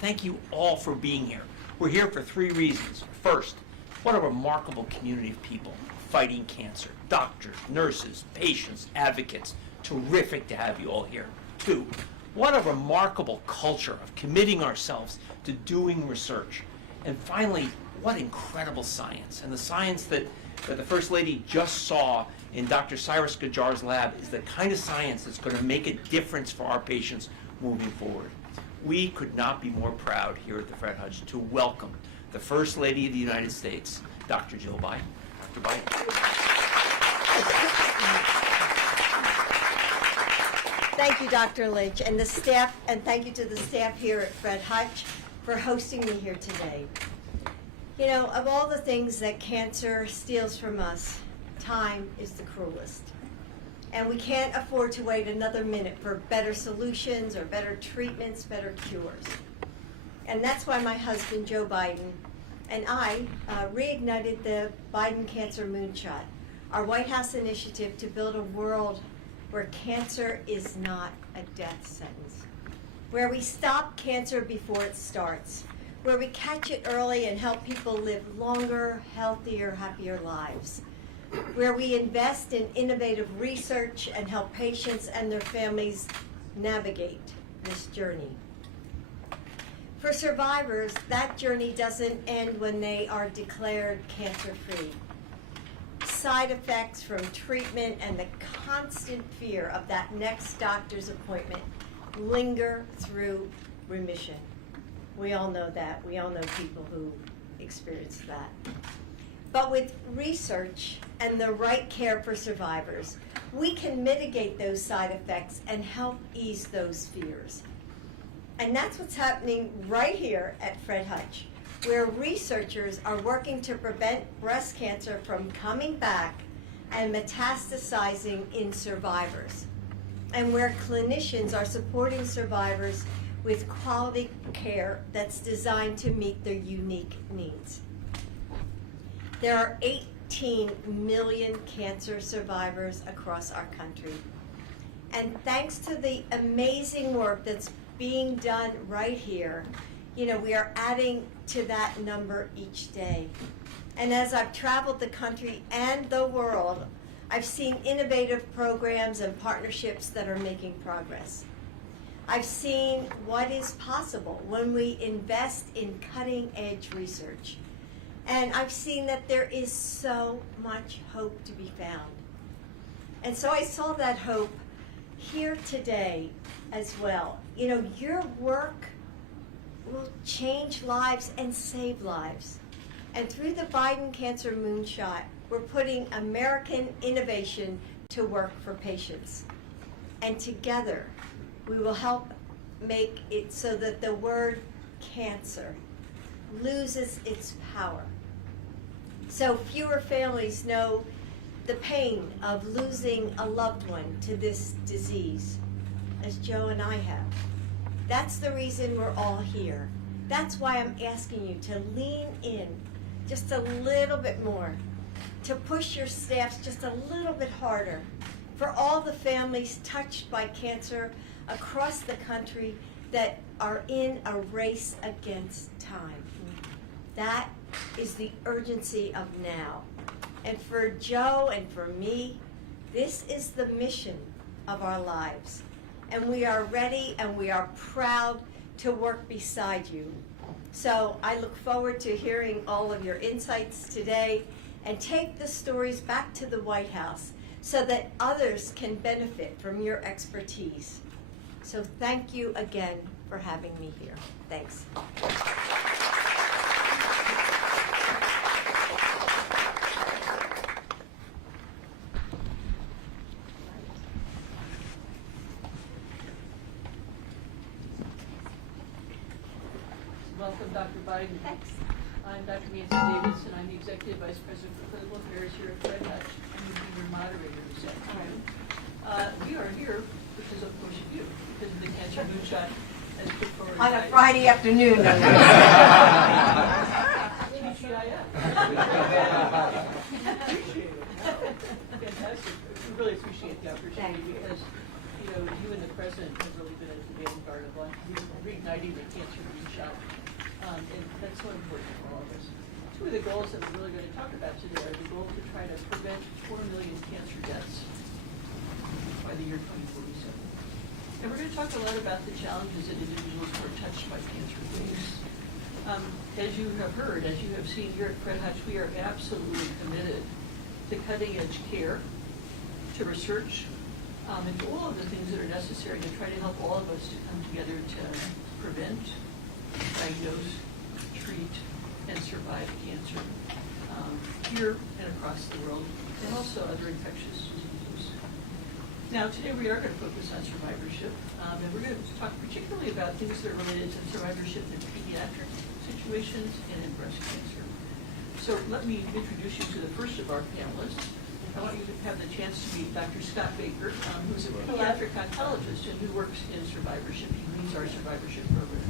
Thank you all for being here. We're here for 3 reasons. First, what a remarkable community of people fighting cancer. Doctors, nurses, patients, advocates. Terrific to have you all here. 2, what a remarkable culture of committing ourselves to doing research. And finally, what incredible science. And the science that the First Lady just saw in Dr. Cyrus Gajar's lab is the kind of science that's going to make a difference for our patients moving forward. We could not be more proud here at the Fred Hutch to welcome the First Lady of the United States, Dr. Jill Biden. Dr. Biden. Thank you, Dr. Lynch, and the staff, and thank you to the staff here at Fred Hutch for hosting me here today. You know, of all the things that cancer steals from us, time is the cruelest. And we can't afford to wait another minute for better solutions or better treatments, better cures. And that's why my husband, Joe Biden, and I reignited the Biden Cancer Moonshot, our White House initiative to build a world where cancer is not a death sentence, where we stop cancer before it starts, where we catch it early and help people live longer, healthier, happier lives, where we invest in innovative research and help patients and their families navigate this journey. For survivors, that journey doesn't end when they are declared cancer-free. Side effects from treatment and the constant fear of that next doctor's appointment linger through remission. We all know that. We all know people who experience that. But with research and the right care for survivors, we can mitigate those side effects and help ease those fears. And that's what's happening right here at Fred Hutch, where researchers are working to prevent breast cancer from coming back and metastasizing in survivors, and where clinicians are supporting survivors with quality care that's designed to meet their unique needs. There are 18 million cancer survivors across our country. And thanks to the amazing work that's being done right here, you know, we are adding to that number each day. And as I've traveled the country and the world, I've seen innovative programs and partnerships that are making progress. I've seen what is possible when we invest in cutting-edge research. And I've seen that there is so much hope to be found. And so I saw that hope here today as well. You know, your work will change lives and save lives. And through the Biden Cancer Moonshot, we're putting American innovation to work for patients. And together, we will help make it so that the word cancer loses its power. So fewer families know the pain of losing a loved one to this disease, as Joe and I have. That's the reason we're all here. That's why I'm asking you to lean in just a little bit more, to push your staffs just a little bit harder, for all the families touched by cancer across the country that are in a race against time. That is the urgency of now. And for Joe and for me, this is the mission of our lives. And we are ready and we are proud to work beside you. So I look forward to hearing all of your insights today and take the stories back to the White House so that others can benefit from your expertise. So thank you again for having me here. Thanks. Welcome, Dr. Biden. Thanks. I'm Dr. Nancy Davis, and I'm the Executive Vice President for Clinical Affairs here at Fred Hutch. I'm going to be your moderator this afternoon. We are here because, of course, of you, because of the Cancer Moonshot as put forward On a by- Friday afternoon. TGIF. Appreciate it. Fantastic. We really appreciate the opportunity because you know, you and the president have really been at the vanguard of reigniting the cancer moonshot, and that's so important for all of us. Two of the goals that we're really going to talk about today are the goal to try to prevent 4 million cancer deaths by the year 2047. And we're going to talk a lot about the challenges that individuals who are touched by cancer face. As you have heard, as you have seen here at Fred Hutch, we are absolutely committed to cutting-edge care, to research, and to all of the things that are necessary to try to help all of us to come together to prevent, diagnose, treat, and survive cancer here and across the world, and also other infectious diseases. Now, today we are going to focus on survivorship, and we're going to talk particularly about things that are related to survivorship in pediatric situations and in breast cancer. So let me introduce you to the first of our panelists. I want you to have the chance to meet Dr. Scott Baker, who's a pediatric oncologist and who works in survivorship. He leads our survivorship program.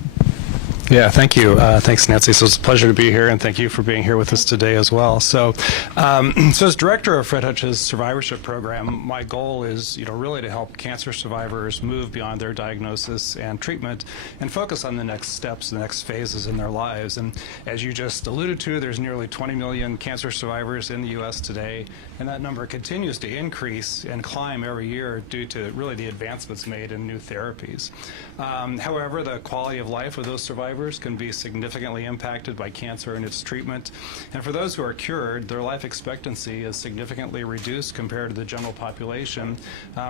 Yeah, thank you. Thanks, Nancy. So it's a pleasure to be here, and thank you for being here with us today as well. So, as director of Fred Hutch's survivorship program, my goal is, really to help cancer survivors move beyond their diagnosis and treatment and focus on the next steps, the next phases in their lives. And as you just alluded to, there's nearly 20 million cancer survivors in the U.S. today, and that number continues to increase and climb every year due to really the advancements made in new therapies. However, the quality of life of those survivors can be significantly impacted by cancer and its treatment. And for those who are cured, their life expectancy is significantly reduced compared to the general population,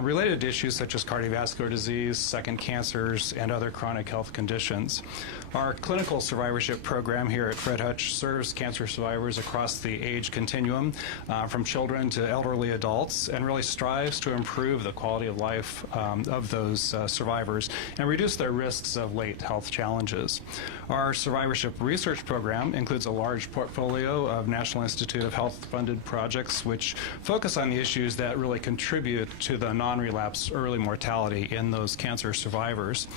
related to issues such as cardiovascular disease, second cancers, and other chronic health conditions. Our clinical survivorship program here at Fred Hutch serves cancer survivors across the age continuum, from children to elderly adults, and really strives to improve the quality of life of those survivors and reduce their risks of late health challenges. Our survivorship research program includes a large portfolio of National Institute of Health funded projects which focus on the issues that really contribute to the non-relapse early mortality in those cancer survivors.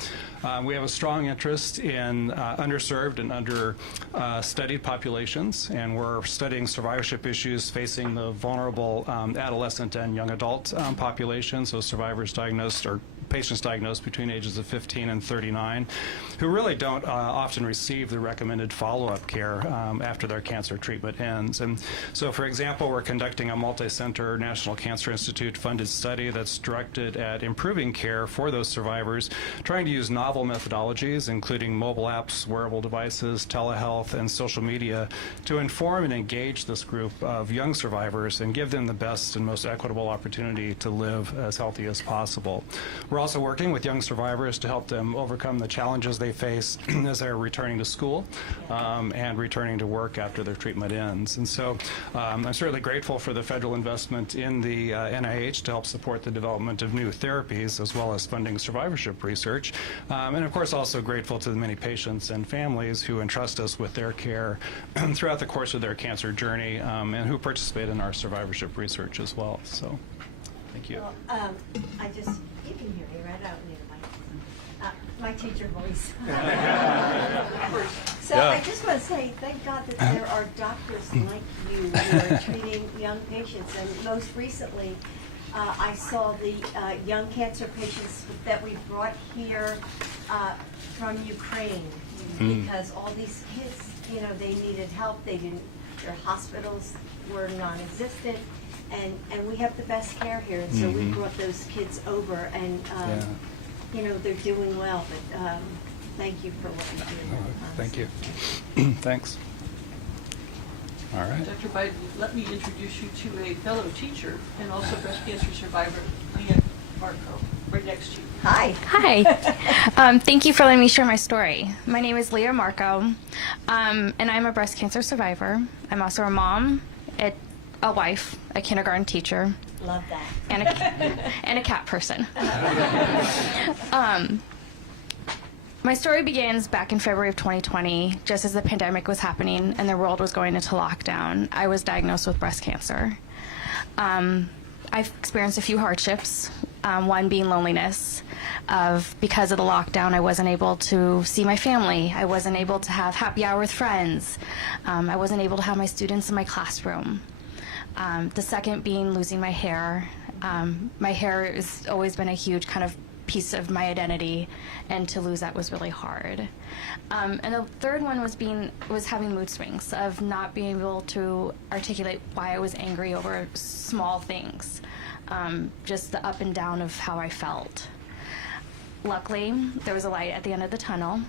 We have a strong interest in underserved and under-studied populations, and we're studying survivorship issues facing the vulnerable adolescent and young adult populations, so survivors diagnosed or patients diagnosed between ages of 15 and 39 who really don't often receive the recommended follow-up care after their cancer treatment ends. And so, for example, we're conducting a multi-center National Cancer Institute funded study that's directed at improving care for those survivors, trying to use novel methodologies, including mobile apps, wearable devices, telehealth, and social media to inform and engage this group of young survivors and give them the best and most equitable opportunity to live as healthy as possible. We're also working with young survivors to help them overcome the challenges they face as they're returning to school and returning to work after their treatment ends. And so I'm certainly grateful for the federal investment in the NIH to help support the development of new therapies as well as funding survivorship research. And of course also grateful to the many patients and families who entrust us with their care throughout the course of their cancer journey and who participate in our survivorship research as well. So thank you. Well, you can hear me, right? I don't need a mic. My teacher voice. So Yeah. I just want to say, thank God that there are doctors like you who are treating young patients. And most recently, I saw the young cancer patients that we brought here from Ukraine because all these kids, they needed help. Their hospitals were non-existent. And we have the best care here, and so we brought those kids over, and they're doing well. But thank you for what you do. Thank you. Thanks. All right. Dr. Biden, let me introduce you to a fellow teacher and also breast cancer survivor, Leah Marco, right next to you. Hi. Hi. Thank you for letting me share my story. My name is Leah Marco, and I'm a breast cancer survivor. I'm also a mom, a wife, a kindergarten teacher. Love that. And a cat person. My story begins back in February of 2020, just as the pandemic was happening and the world was going into lockdown. I was diagnosed with breast cancer. I've experienced a few hardships, one being loneliness. Because of the lockdown, I wasn't able to see my family. I wasn't able to have happy hour with friends. I wasn't able to have my students in my classroom. The second being losing my hair. My hair has always been a huge kind of piece of my identity, and to lose that was really hard. And the third one was having mood swings, of not being able to articulate why I was angry over small things, just the up and down of how I felt. Luckily, there was a light at the end of the tunnel,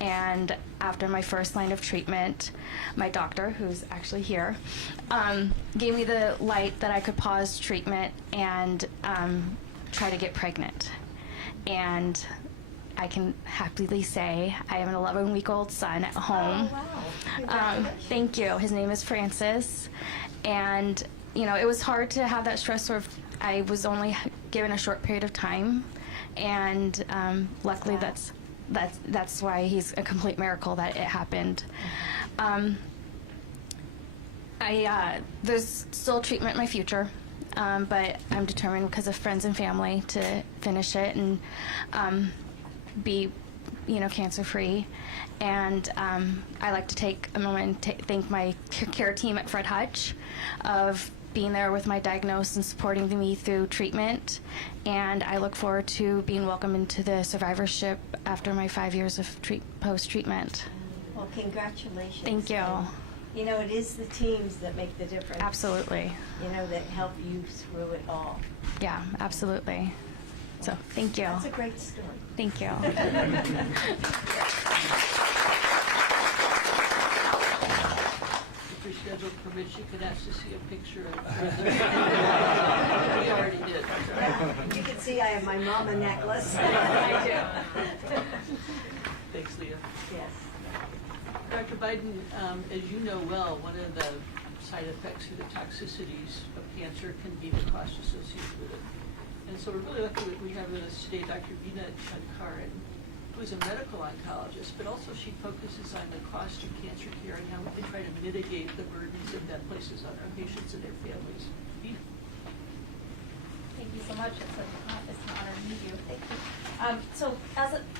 and after my first line of treatment, my doctor, who's actually here, gave me the light that I could pause treatment and try to get pregnant. And I can happily say I have an 11-week-old son at home. Oh, wow. Congratulations. Thank you. His name is Francis. And, you know, it was hard to have that stress. I was only given a short period of time. And luckily that's why he's a complete miracle that it happened. There's still treatment in my future. But I'm determined, because of friends and family, to finish it and be, cancer-free. And I like to take a moment to thank my care team at Fred Hutch of being there with my diagnosis and supporting me through treatment. And I look forward to being welcomed into the survivorship after my 5 years of post-treatment. Well, congratulations. Thank you. And, it is the teams that make the difference. Absolutely. That help you through it all. Yeah, absolutely. So, thank you. That's a great story. Thank you. If your schedule permits, you could ask to see a picture of We already did. You can see I have my mama necklace. I do. Thanks, Leah. Yes. Dr. Biden, as you know well, one of the side effects or the toxicities of cancer can be the cost associated with it. And so we're really lucky that we have with us today Dr. Veena Shankaran, who is a medical oncologist, but also she focuses on the cost of cancer care and how we can try to mitigate the burdens that that places on our patients and their families. Veena? Thank you so much. It's an honor to meet you. Thank you. So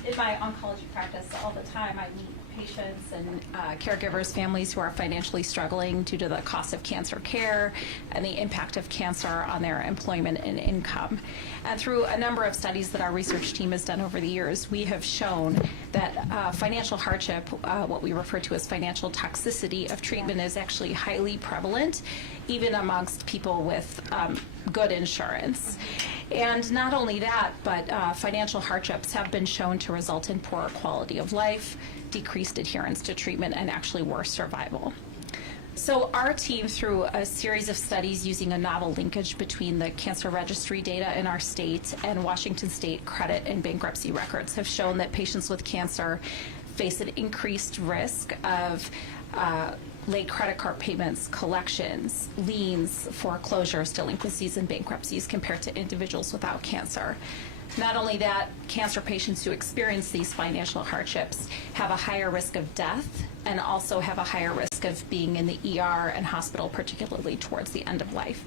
in my oncology practice, all the time I meet patients and caregivers, families who are financially struggling due to the cost of cancer care and the impact of cancer on their employment and income. And through a number of studies that our research team has done over the years, we have shown that financial hardship, what we refer to as financial toxicity of treatment, is actually highly prevalent, even amongst people with good insurance. And not only that, but financial hardships have been shown to result in poorer quality of life, decreased adherence to treatment, and actually worse survival. So our team, through a series of studies using a novel linkage between the cancer registry data in our state and Washington State credit and bankruptcy records, have shown that patients with cancer face an increased risk of late credit card payments, collections, liens, foreclosures, delinquencies, and bankruptcies compared to individuals without cancer. Not only that, cancer patients who experience these financial hardships have a higher risk of death and also have a higher risk of being in the ER and hospital, particularly towards the end of life.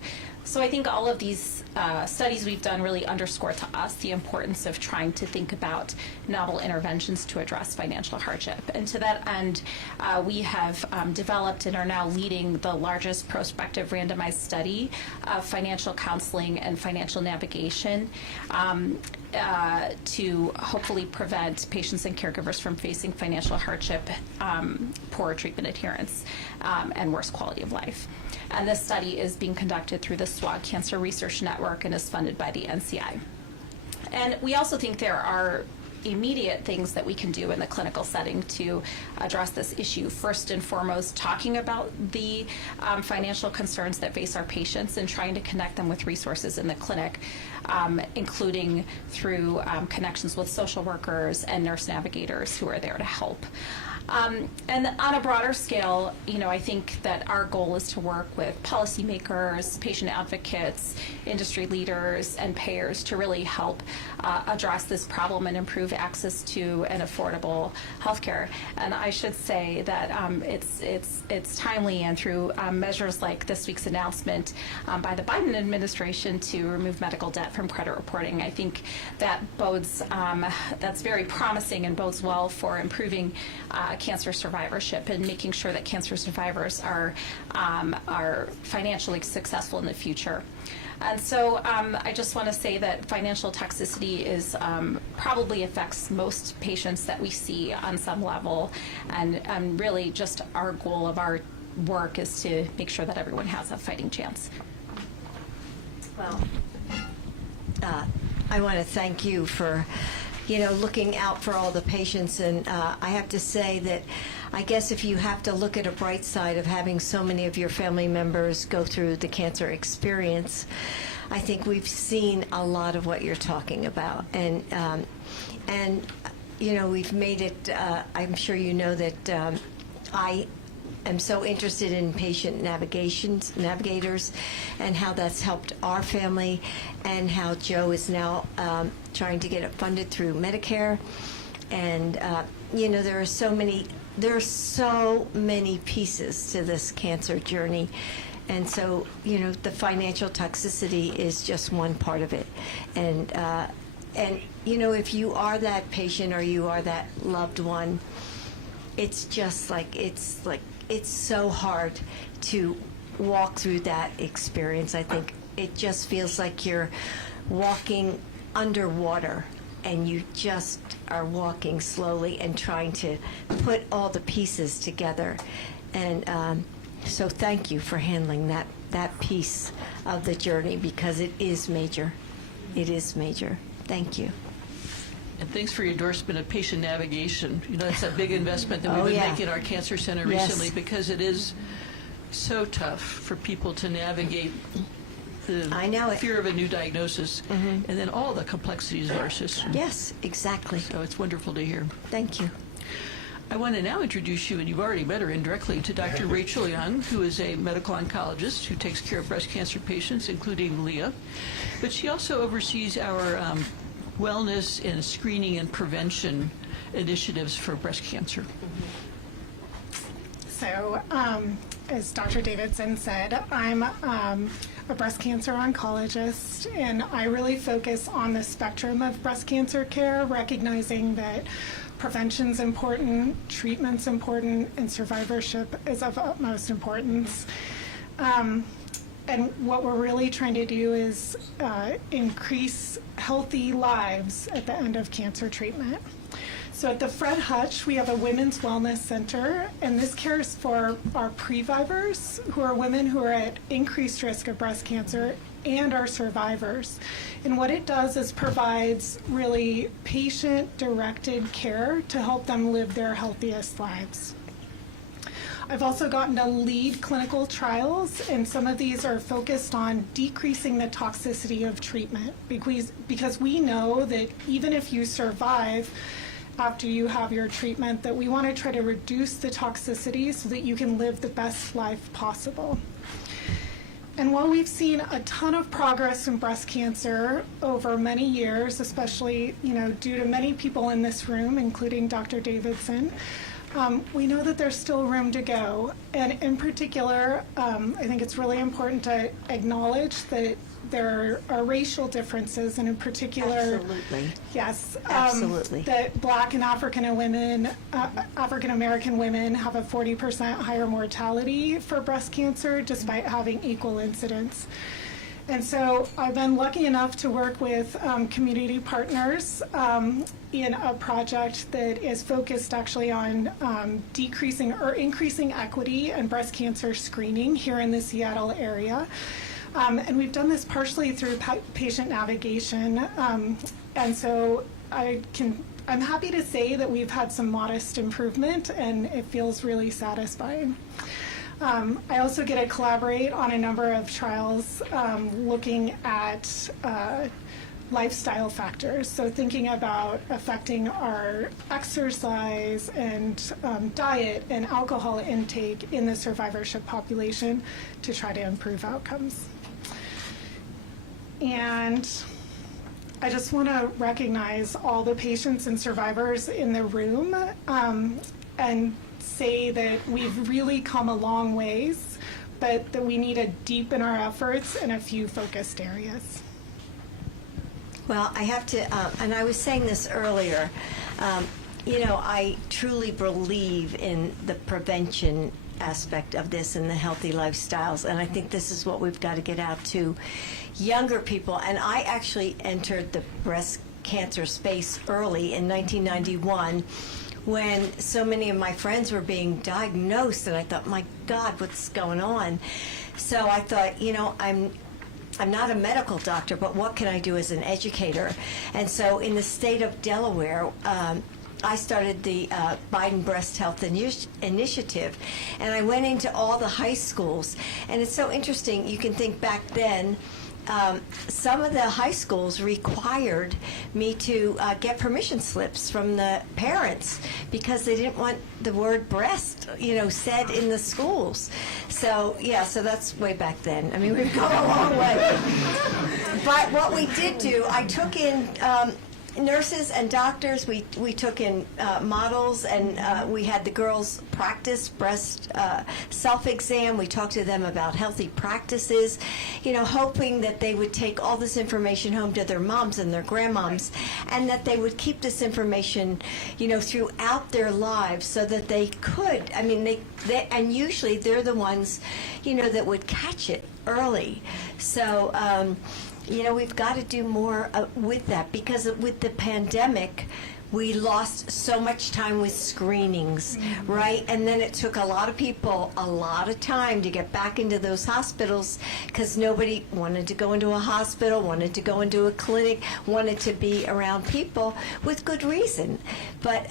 So I think all of these studies we've done really underscore to us the importance of trying to think about novel interventions to address financial hardship. And to that end, we have developed and are now leading the largest prospective randomized study of financial counseling and financial navigation to hopefully prevent patients and caregivers from facing financial hardship, poor treatment adherence, and worse quality of life. And this study is being conducted through the SWOG Cancer Research Network and is funded by the NCI. And we also think there are immediate things that we can do in the clinical setting to address this issue. First and foremost, talking about the financial concerns that face our patients and trying to connect them with resources in the clinic, including through connections with social workers and nurse navigators who are there to help. And on a broader scale, I think that our goal is to work with policymakers, patient advocates, industry leaders, and payers to really help address this problem and improve access to an affordable healthcare. And I should say that it's timely, and through measures like this week's announcement by the Biden administration to remove medical debt from credit reporting, I think that bodes, that's very promising and bodes well for improving cancer survivorship and making sure that cancer survivors are financially successful in the future. And so I just want to say that financial toxicity is probably affects most patients that we see on some level, and really just our goal of our work is to make sure that everyone has a fighting chance. Well, I want to thank you for, looking out for all the patients. And I have to say that I guess if you have to look at a bright side of having so many of your family members go through the cancer experience, I think we've seen a lot of what you're talking about. And we've made it, I'm sure you know that I am so interested in patient navigators and how that's helped our family, and how Joe is now trying to get it funded through Medicare. And there are so many pieces to this cancer journey. And so, the financial toxicity is just one part of it. And if you are that patient or you are that loved one, it's just it's so hard to walk through that experience. I think it just feels like you're walking underwater, and you just are walking slowly and trying to put all the pieces together. And so thank you for handling that piece of the journey, because it is major. It is major. Thank you. And thanks for your endorsement of patient navigation. That's a big investment that we've been making at our cancer center recently, because it is so tough for people to navigate the fear of a new diagnosis, and then all the complexities of our system. Yes, exactly. So it's wonderful to hear. Thank you. I want to now introduce you, and you've already met her indirectly, to Dr. Rachel Young, who is a medical oncologist who takes care of breast cancer patients, including Leah. But she also oversees our wellness and screening and prevention initiatives for breast cancer. So, as Dr. Davidson said, I'm a breast cancer oncologist, and I really focus on the spectrum of breast cancer care, recognizing that prevention's important, treatment's important, and survivorship is of utmost importance. And what we're really trying to do is increase healthy lives at the end of cancer treatment. So at the Fred Hutch, we have a women's wellness center, and this cares for our previvors, who are women who are at increased risk of breast cancer, and our survivors. And what it does is provides really patient-directed care to help them live their healthiest lives. I've also gotten to lead clinical trials, and some of these are focused on decreasing the toxicity of treatment, because we know that even if you survive after you have your treatment, that we want to try to reduce the toxicity so that you can live the best life possible. And while we've seen a ton of progress in breast cancer over many years, especially due to many people in this room, including Dr. Davidson, we know that there's still room to go. And in particular, I think it's really important to acknowledge that there are racial differences, and in particular, Absolutely. Yes, Absolutely. that Black and African American women have a 40% higher mortality for breast cancer, despite having equal incidence. And so I've been lucky enough to work with community partners in a project that is focused actually on decreasing or increasing equity in breast cancer screening here in the Seattle area. And we've done this partially through patient navigation. And so I'm happy to say that we've had some modest improvement, and it feels really satisfying. I also get to collaborate on a number of trials looking at lifestyle factors, so thinking about affecting our exercise and diet and alcohol intake in the survivorship population to try to improve outcomes. And I just want to recognize all the patients and survivors in the room and say that we've really come a long ways, but that we need to deepen our efforts in a few focused areas. Well, I have to, and I was saying this earlier, I truly believe in the prevention aspect of this and the healthy lifestyles, and I think this is what we've got to get out to younger people. And I actually entered the breast cancer space early in 1991 when so many of my friends were being diagnosed, and I thought, my God, what's going on? So I thought, I'm not a medical doctor, but what can I do as an educator? And so in the state of Delaware, I started the Biden Breast Health Initiative, and I went into all the high schools. And it's so interesting, you can think back then, some of the high schools required me to get permission slips from the parents because they didn't want the word breast, said in the schools. So, so that's way back then. I mean, we've come a long way. But what we did do, I took in nurses and doctors. We took in models, and we had the girls practice breast self-exam. We talked to them about healthy practices, hoping that they would take all this information home to their moms and their grandmoms, and that they would keep this information, throughout their lives, so that they could. I mean, they and usually they're the ones, that would catch it early. So. We've got to do more with that, because with the pandemic, we lost so much time with screenings, right? And then it took a lot of people a lot of time to get back into those hospitals, because nobody wanted to go into a hospital, wanted to go into a clinic, wanted to be around people with good reason. But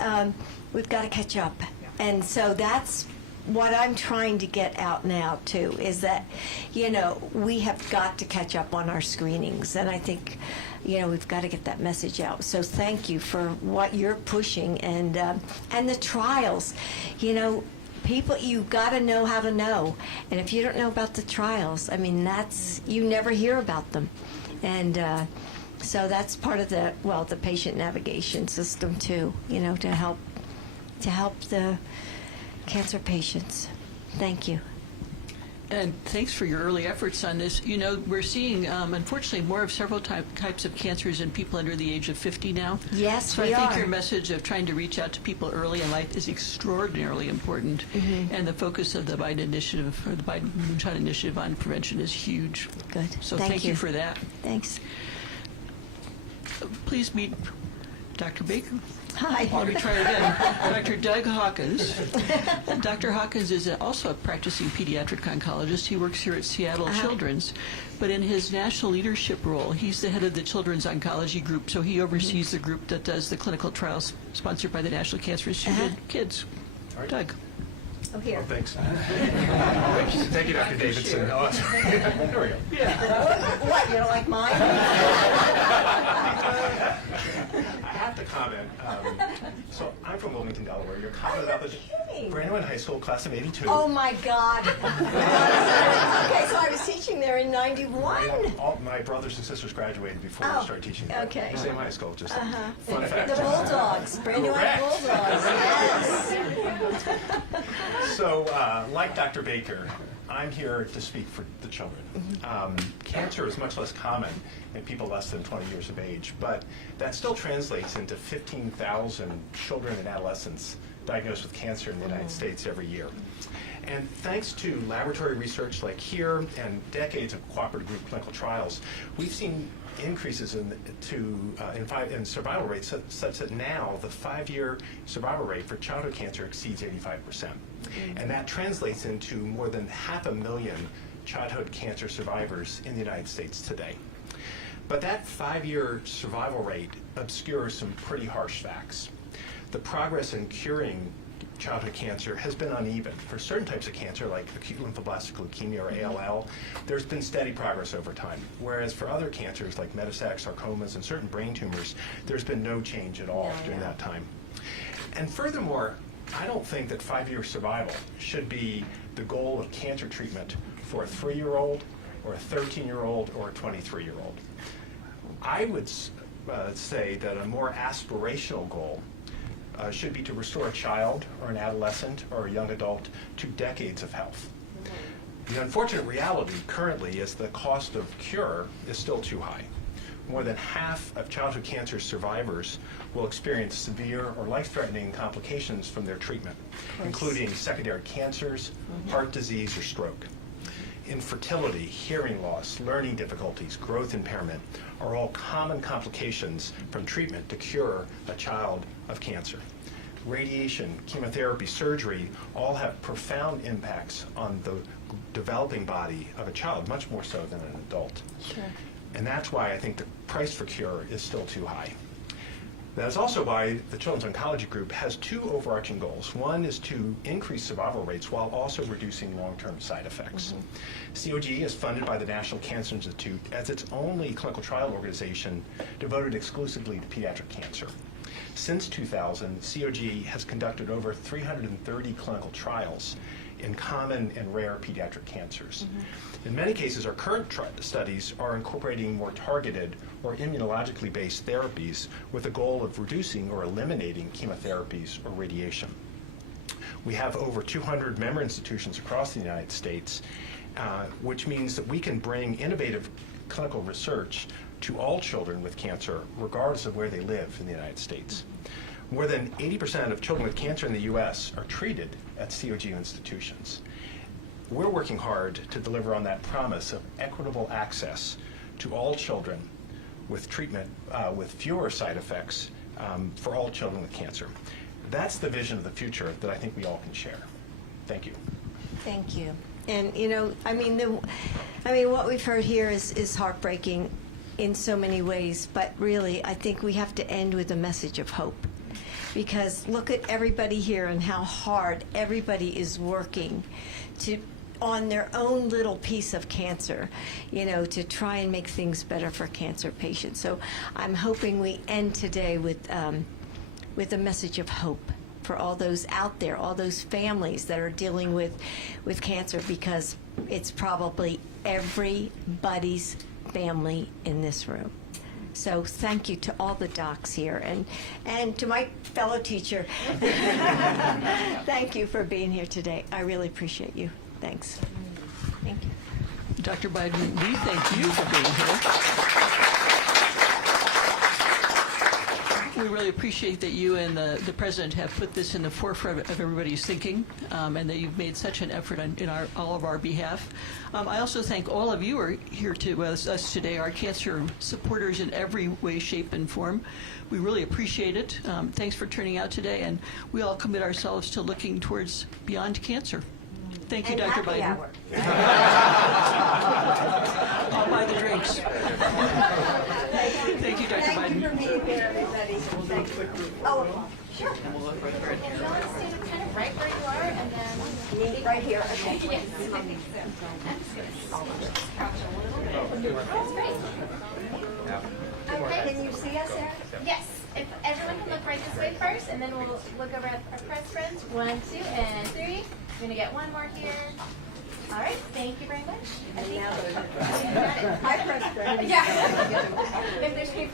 we've got to catch up. And so that's what I'm trying to get out now, too, is that, we have got to catch up on our screenings. And I think, we've got to get that message out. So thank you for what you're pushing. And the trials, people, you've got to know how to know. And if you don't know about the trials, I mean, you never hear about them. And so that's part of the patient navigation system, too, to help the cancer patients. Thank you. And thanks for your early efforts on this. We're seeing, unfortunately, more of several types of cancers in people under the age of 50 now. Yes, so we I think are. your message of trying to reach out to people early in life is extraordinarily important. Mm-hmm. And the focus of the Biden initiative, or the Biden Moonshot initiative on prevention, is huge. Good. So thank you for that. Thanks. Please meet Dr. Baker. Hi. Let me try again. Dr. Doug Hawkins. Dr. Hawkins is also a practicing pediatric oncologist. He works here at Seattle Children's, but in his national leadership role, he's the head of the Children's Oncology Group, so he oversees the group that does the clinical trials sponsored by the National Cancer Institute Kids. Right. Doug. Oh, here. Oh, thanks. Thank you, Dr. Davidson. Oh, there we go. What, you don't like mine? I have to comment. So I'm from Wilmington, Delaware. Your comment about the Brandywine High School class of '82. Oh my God. Okay, so I was teaching there in '91. All my brothers and sisters graduated before I started teaching there. Okay. Same high school, just fun fact. The Bulldogs, Brandywine Correct. Bulldogs. Yes. So, like Dr. Baker, I'm here to speak for the children. Cancer is much less common in people less than 20 years of age, but that still translates into 15,000 children and adolescents diagnosed with cancer in the United States every year. And thanks to laboratory research like here and decades of cooperative group clinical trials, we've seen increases in survival rates such that now the 5-year survival rate for childhood cancer exceeds 85%. And that translates into more than 500,000 childhood cancer survivors in the United States today. But that 5-year survival rate obscures some pretty harsh facts. The progress in curing childhood cancer has been uneven. For certain types of cancer, like acute lymphoblastic leukemia or ALL, there's been steady progress over time. Whereas for other cancers, like metastatic sarcomas and certain brain tumors, there's been no change at all during that time. And furthermore, I don't think that 5-year survival should be the goal of cancer treatment for a 3-year-old or a 13-year-old or a 23-year-old. I would say that a more aspirational goal should be to restore a child or an adolescent or a young adult to decades of health. The unfortunate reality currently is the cost of cure is still too high. more than half of childhood cancer survivors will experience severe or life-threatening complications from their treatment, including secondary cancers, heart disease, or stroke. Infertility, hearing loss, learning difficulties, growth impairment are all common complications from treatment to cure a child of cancer. Radiation, chemotherapy, surgery all have profound impacts on the developing body of a child, much more so than an adult. Sure. And that's why I think the price for cure is still too high. That is also why the Children's Oncology Group has two overarching goals. One is to increase survival rates while also reducing long-term side effects. COG is funded by the National Cancer Institute as its only clinical trial organization devoted exclusively to pediatric cancer. Since 2000, COG has conducted over 330 clinical trials in common and rare pediatric cancers. In many cases, our current studies are incorporating more targeted or immunologically based therapies with the goal of reducing or eliminating chemotherapies or radiation. We have over 200 member institutions across the United States, which means that we can bring innovative clinical research to all children with cancer, regardless of where they live in the United States. More than 80% of children with cancer in the U.S. are treated at COG institutions. We're working hard to deliver on that promise of equitable access to all children with treatment with fewer side effects for all children with cancer. That's the vision of the future that I think we all can share. Thank you. Thank you. And what we've heard here is heartbreaking in so many ways, but really I think we have to end with a message of hope. Because look at everybody here and how hard everybody is working on their own little piece of cancer, to try and make things better for cancer patients. So I'm hoping we end today with a message of hope for all those out there, all those families that are dealing with cancer, because it's probably everybody's family in this room. So thank you to all the docs here and to my fellow teacher. Thank you for being here today. I really appreciate you. Thanks. Thank you. Dr. Biden, we thank you for being here. We really appreciate that you and the President have put this in the forefront of everybody's thinking, and that you've made such an effort in all of our behalf. I also thank all of you who are here with us today, our cancer supporters in every way, shape, and form. We really appreciate it. Thanks for turning out today, and we all commit ourselves to looking towards beyond cancer. Thank you, And Dr. happy Biden. hour. I'll buy the drinks. Thank you, Dr. Thank Biden. you for being here, everybody. Thank you. Oh, sure. If you want to stand up kind of right where you are, and then Me right here. Okay. yes. I'm just going to crouch a little bit. That's great. Okay. Can you see us, Eric? Yes. If everyone can look right this way first, and then we'll look over at our press friends. 1, 2, and 3. I'm going to get one more here. All right. Thank you very much. I think. Hi, President. Yeah. If there's people